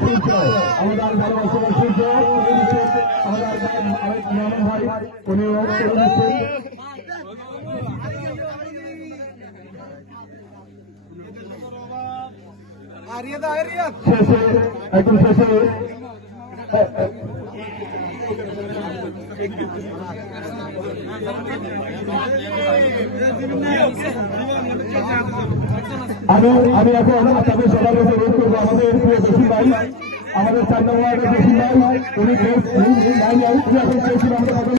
সূর্য আমাদের ভালোবাসার সূর্য আমাদের মেহমান ভাই উনি শেষে একদম শেষে আমি এখন আপনাদের সবার কাছে অনুরোধ করবো আমাদের প্রিয় জসিম ভাই আমাদের 4 নম্বর জসিম ভাই উনি এখন আমাদের